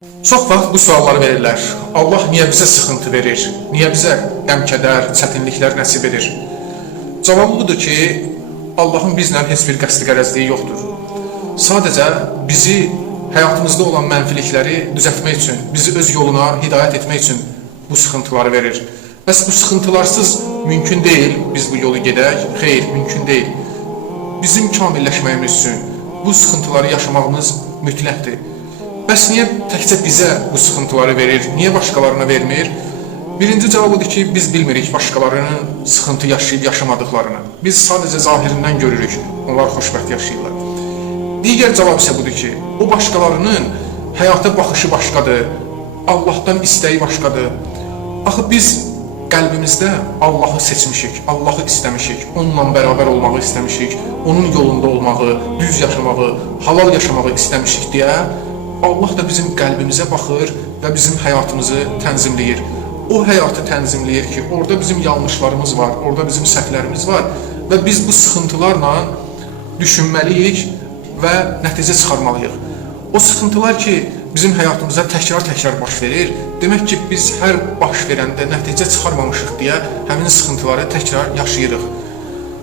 Çox vaxt bu sualları verirlər. Allah niyə bizə sıxıntı verir? Niyə bizə qəm-kədər, çətinliklər nəsib edir? Cavabı budur ki, Allahın bizlə heç bir qəsdi qərəzliyi yoxdur. Sadəcə bizi həyatımızda olan mənfilikləri düzəltmək üçün, bizi öz yoluna hidayət etmək üçün bu sıxıntıları verir. Bəs bu sıxıntılarsız mümkün deyil biz bu yolu gedək? Xeyr, mümkün deyil. Bizim kamilləşməyimiz üçün bu sıxıntıları yaşamağımız mütləqdir. Bəs niyə təkcə bizə bu sıxıntıları verir, niyə başqalarına vermir? Birinci cavabıdır ki, biz bilmirik başqalarının sıxıntı yaşayıb yaşamadıqlarını. Biz sadəcə zahirindən görürük, onlar xoşbəxt yaşayırlar. Digər cavab isə budur ki, o başqalarının həyata baxışı başqadır, Allahdan istəyi başqadır. Axı biz qəlbimizdə Allahı seçmişik, Allahı istəmişik, onunla bərabər olmağı istəmişik, onun yolunda olmağı, düz yaşamağı, halal yaşamağı istəmişik deyə Allah da bizim qəlbimizə baxır və bizim həyatımızı tənzimləyir. O həyatı tənzimləyir ki, orada bizim yanlışlarımız var, orada bizim səhvlərimiz var və biz bu sıxıntılarla düşünməliyik və nəticə çıxarmalıyıq. O sıxıntılar ki, bizim həyatımıza təkrar-təkrar baş verir, demək ki, biz hər baş verəndə nəticə çıxarmamışıq deyə həmin sıxıntıları təkrar yaşayırıq.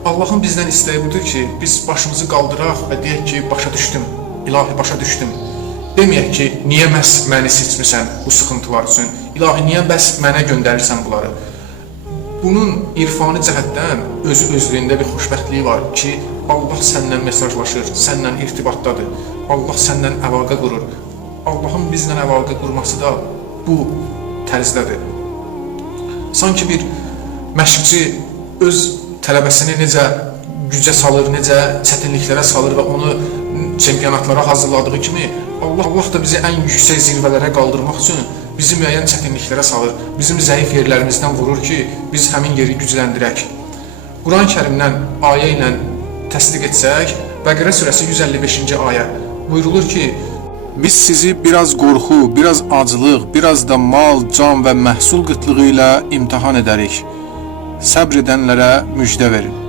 Allahın bizdən istəyi budur ki, biz başımızı qaldıraq və deyək ki, başa düşdüm, ilahi başa düşdüm. Deməyək ki, niyə məhz məni seçmirsən bu sıxıntılar üçün? İlahi, niyə bəs mənə göndərirsən bunları? Bunun irfani cəhətdən özü-özlüyündə bir xoşbəxtliyi var ki, Allah səndən mesajlaşır, səndən irtibatdadır. Allah səndən əlaqə qurur. Allahın bizlə əlaqə qurması da bu tərzdədir. Sanki bir məşqçi öz tələbəsini necə gücə salır, necə çətinliklərə salır və onu çempionatlara hazırladığı kimi Allah da bizi ən yüksək zirvələrə qaldırmaq üçün bizi müəyyən çətinliklərə salır, bizim zəif yerlərimizdən vurur ki, biz həmin yeri gücləndirək. Quran-ı Kərimdən ayə ilə təsdiq etsək, Bəqərə surəsi 155-ci ayə buyurulur ki, biz sizi biraz qorxu, biraz aclıq, biraz da mal, can və məhsul qıtlığı ilə imtihan edərik. Səbr edənlərə müjdə verin.